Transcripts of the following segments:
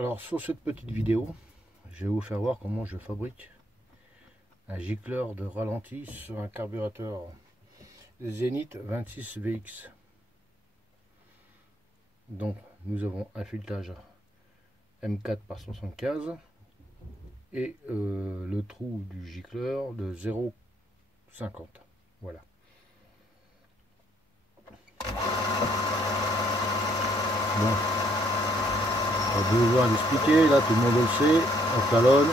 Alors sur cette petite vidéo, je vais vous faire voir comment je fabrique un gicleur de ralenti sur un carburateur Zenith 26 VX. Donc nous avons un filetage M4 par 75 et le trou du gicleur de 0,50. Voilà. Bon. Pas besoin d'expliquer, là tout le monde le sait, on talonne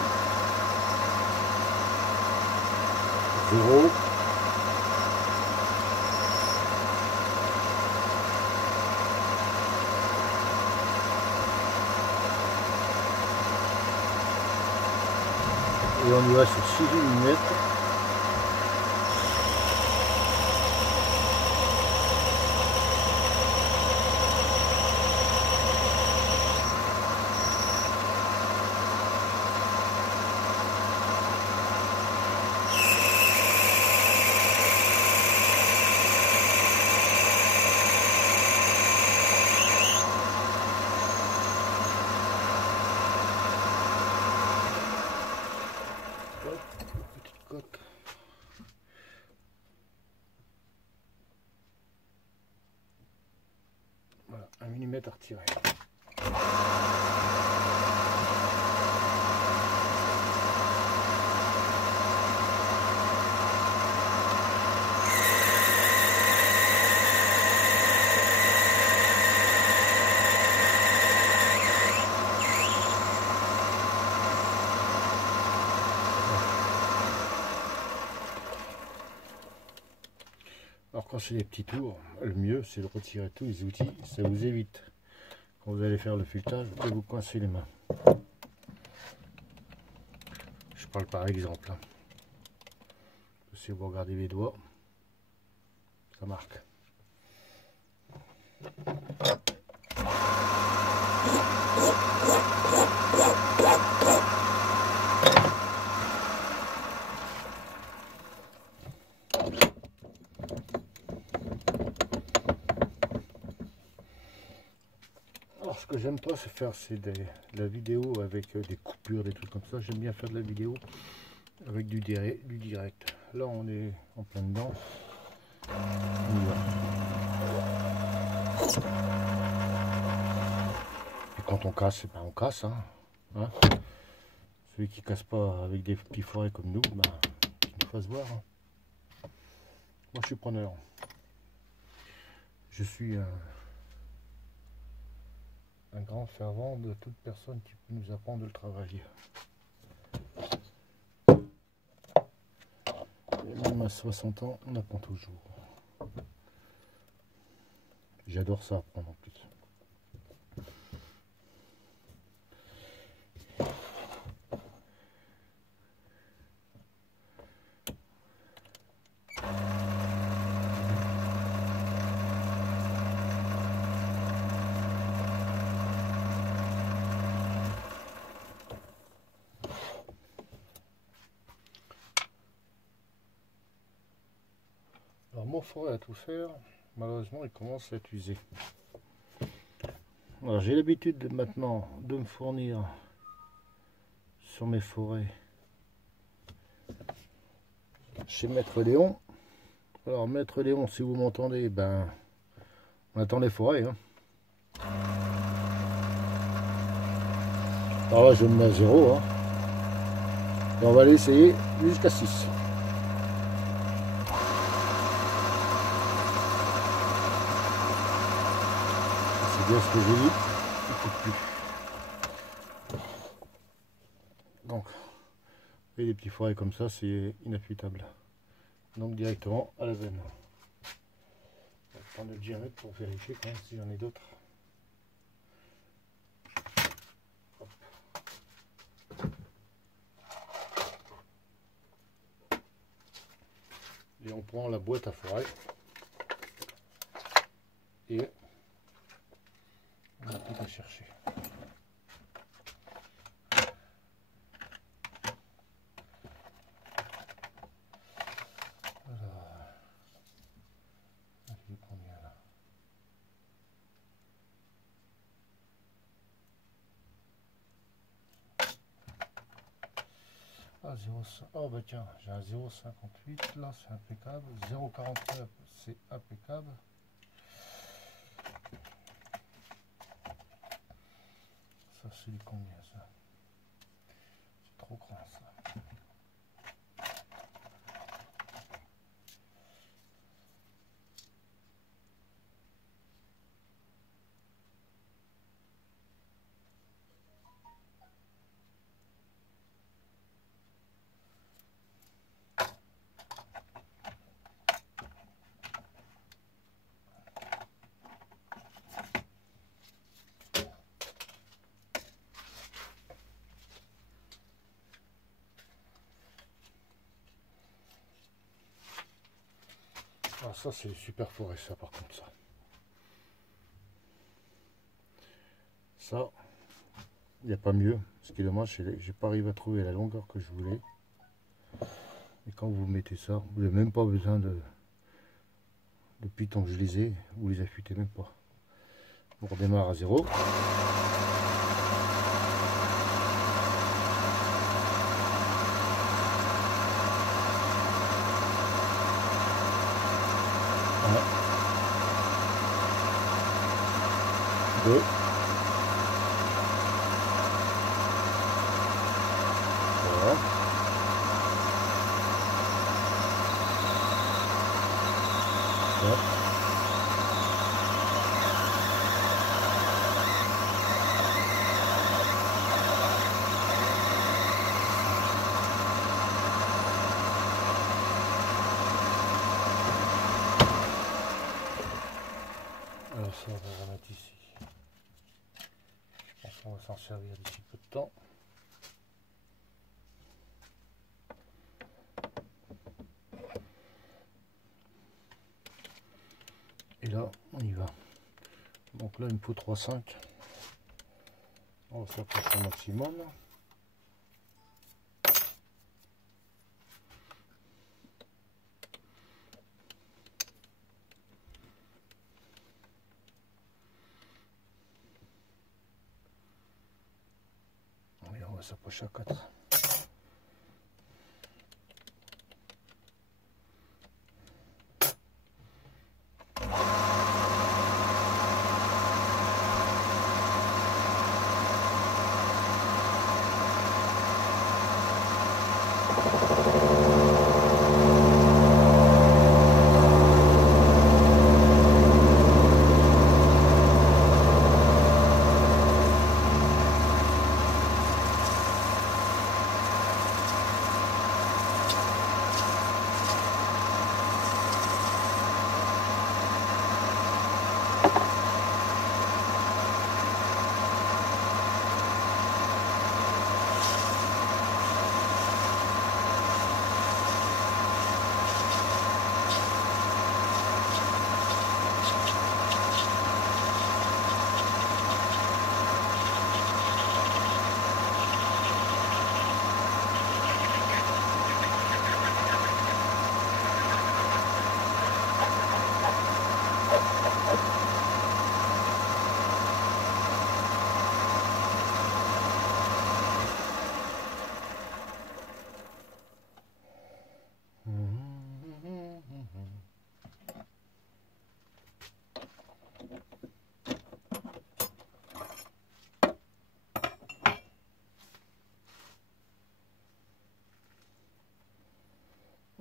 0, et on y va sur 6 mm. Petite coque. Voilà, 1 mm à retirer. Alors quand c'est des petits tours, le mieux c'est de retirer tous les outils, ça vous évite, quand vous allez faire le filetage, de vous coincer les mains. Je parle par exemple. Si vous regardez les doigts, ça marque. Alors ce que j'aime pas c'est faire de la vidéo avec des coupures, des trucs comme ça. J'aime bien faire de la vidéo avec du direct. Là on est en plein dedans. On y va. Et quand on casse, c'est pas on casse. Hein. Celui qui casse pas avec des petits forêts comme nous, bah, qu'il nous fasse voir. Hein. Moi je suis preneur. Je suis un grand fervent de toute personne qui peut nous apprendre le travail. Et même à 60 ans, on apprend toujours. J'adore ça apprendre en plus. Alors mon forêt à tout faire, malheureusement il commence à être usé. Alors j'ai l'habitude maintenant de me fournir sur mes forêts chez Maître Léon. Alors Maître Léon, si vous m'entendez, ben on attend les forêts. Hein. Alors là je me mets à 0. Hein. Et on va aller essayer jusqu'à 6. C'est bien ce que j'ai dit. Il ne faut plus. Donc, et les petits forêts comme ça, c'est inaffûtable. Donc directement à la veine. Je vais prendre le diamètre pour vérifier quand même si j'en ai d'autres. Et on prend la boîte à forêt et on n'a plus qu'à chercher. Voilà. Combien là? Ah, 0,5. Oh bah tiens, j'ai un 0,58 là, c'est impeccable. 0,49, c'est impeccable. Ça, c'est combien ça? C'est trop grand ça. Ah, ça c'est super forêt ça par contre ça. Ça, il n'y a pas mieux. Ce qui est dommage, c'est que j'ai pas arrivé à trouver la longueur que je voulais. Et quand vous mettez ça, vous n'avez même pas besoin depuis tant que je les ai, vous les affûtez même pas. On redémarre à 0. Voilà. 2. Voilà. 4. Alors ça, on va remettre ici. Je pense qu'on va s'en servir d'ici peu de temps. Et là, on y va. Donc là, il me faut 3,5. On va s'approcher au maximum. Et on va s'approcher à 4.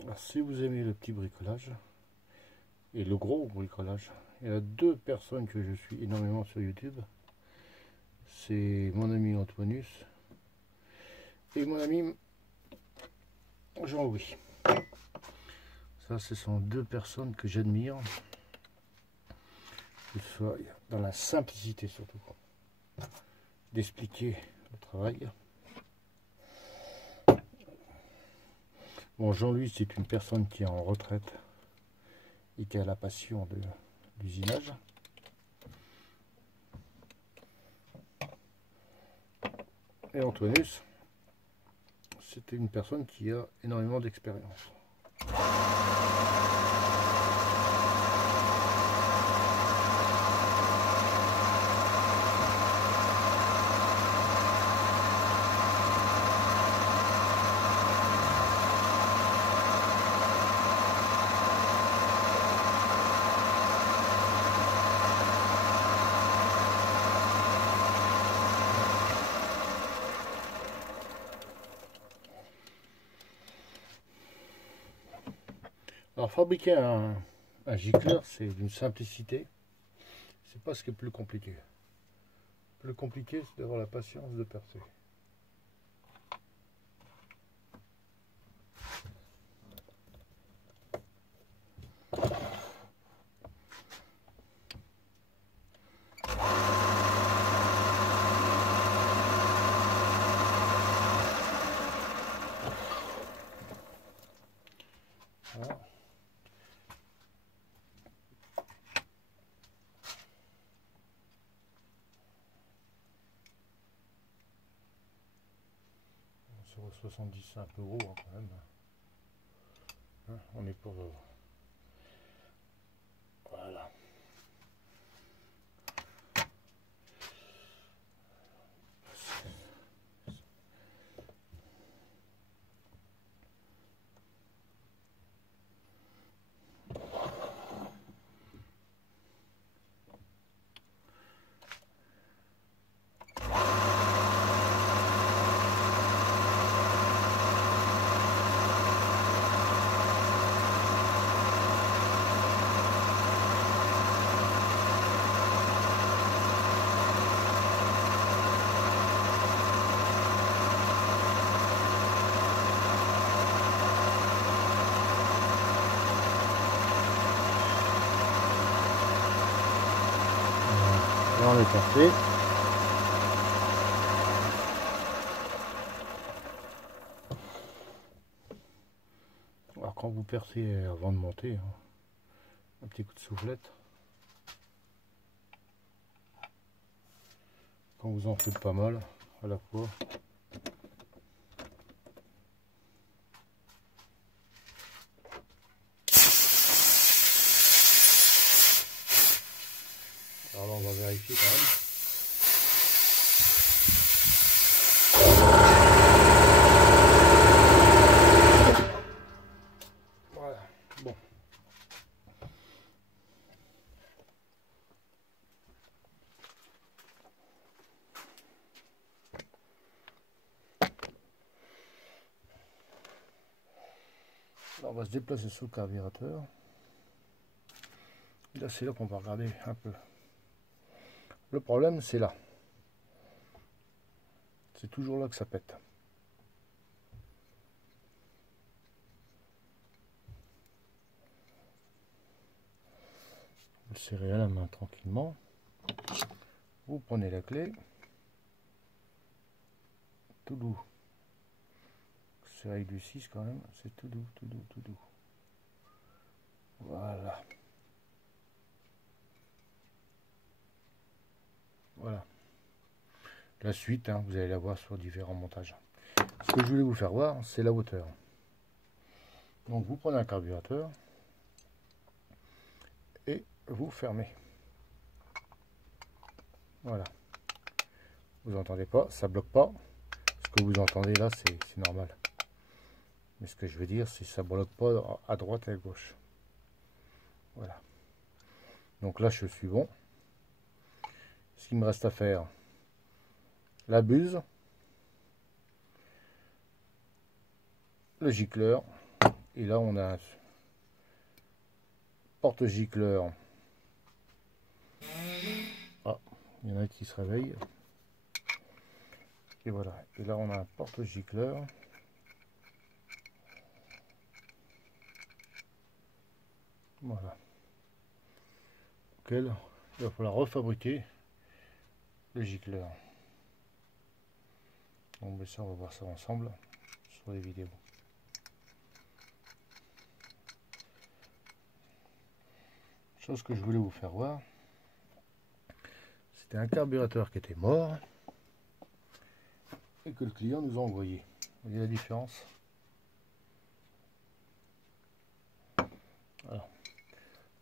Alors, si vous aimez le petit bricolage et le gros bricolage, il y a 2 personnes que je suis énormément sur YouTube. C'est mon ami Antoinus et mon ami Jean-Louis. Ça, ce sont 2 personnes que j'admire, que ce soit dans la simplicité surtout, d'expliquer le travail. Bon, Jean-Louis, c'est une personne qui est en retraite et qui a la passion de l'usinage. Et Antoinus, c'était une personne qui a énormément d'expérience. Alors fabriquer un gicleur, c'est d'une simplicité. C'est pas ce qui est plus compliqué. Le plus compliqué, c'est d'avoir la patience de percer. Voilà. Sur 70, c'est un peu gros hein, quand même. Hein, on est pour... voilà. Là on est parfait. Alors quand vous percez avant de monter, hein, un petit coup de soufflette. Quand vous en faites pas mal à la fois. Alors là on va vérifier quand même. Voilà, bon. Là, on va se déplacer sous le carburateur. Et là, c'est là qu'on va regarder un peu. Le problème, c'est là. C'est toujours là que ça pète. Vous le serrez à la main tranquillement. Vous prenez la clé. Tout doux. C'est avec du 6 quand même. C'est tout doux, tout doux, tout doux. Voilà. Voilà. La suite, hein, vous allez la voir sur différents montages. Ce que je voulais vous faire voir, c'est la hauteur. Donc vous prenez un carburateur et vous fermez. Voilà. Vous entendez pas, ça bloque pas. Ce que vous entendez là, c'est normal. Mais ce que je veux dire, c'est que ça bloque pas à droite et à gauche. Voilà. Donc là, je suis bon. Ce qu'il me reste à faire, la buse, le gicleur. Et là, on a un porte-gicleur. Ah, il y en a qui se réveillent. Et voilà. Et là, on a un porte-gicleur. Voilà. Auquel il va falloir refabriquer le gicleur. Donc, ça, on va voir ça ensemble sur les vidéos. Chose que je voulais vous faire voir, c'était un carburateur qui était mort et que le client nous a envoyé. Vous voyez la différence? Voilà.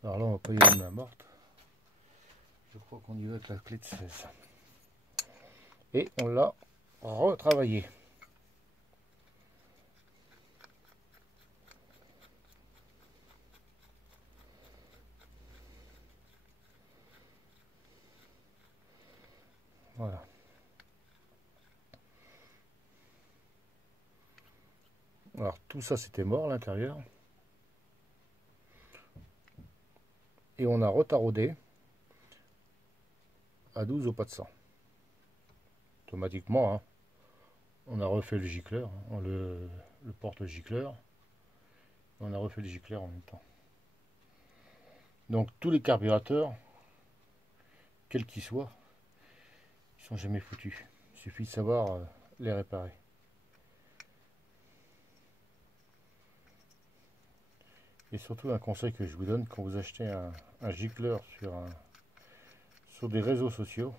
Alors là, on va pas y aller de main morte. Je crois qu'on y va avec la clé de 16. Et on l'a retravaillé. Voilà. Alors tout ça c'était mort à l'intérieur. et on a retaraudé à 12 au pas de 100. Automatiquement, hein, on a refait le gicleur, le porte-gicleur. On a refait le gicleur en même temps. Donc tous les carburateurs, quels qu'ils soient, ils sont jamais foutus. Il suffit de savoir les réparer. Et surtout un conseil que je vous donne quand vous achetez un gicleur sur des réseaux sociaux,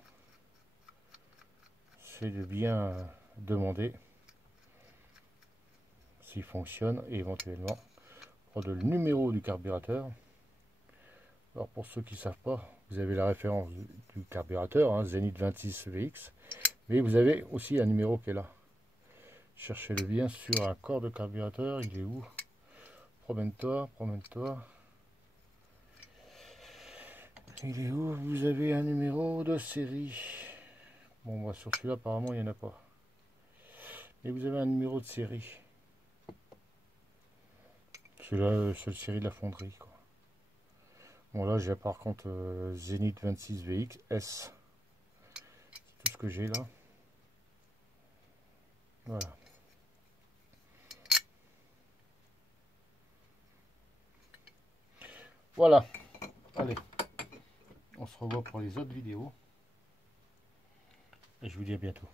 c'est de bien demander s'il fonctionne et éventuellement prendre le numéro du carburateur. Alors pour ceux qui ne savent pas, vous avez la référence du carburateur, hein, Zenith 26 VX, mais vous avez aussi un numéro qui est là. Cherchez-le bien sur un corps de carburateur, il est où? Promène-toi, promène-toi. Il est où? Vous avez un numéro de série. Bon, moi sur celui-là, apparemment, il n'y en a pas. Mais vous avez un numéro de série. Celui-là, c'est le série de la fonderie, quoi. Bon, là, j'ai par contre Zenith 26 VX S. C'est tout ce que j'ai là. Voilà. Voilà. Allez. On se revoit pour les autres vidéos. Et je vous dis à bientôt.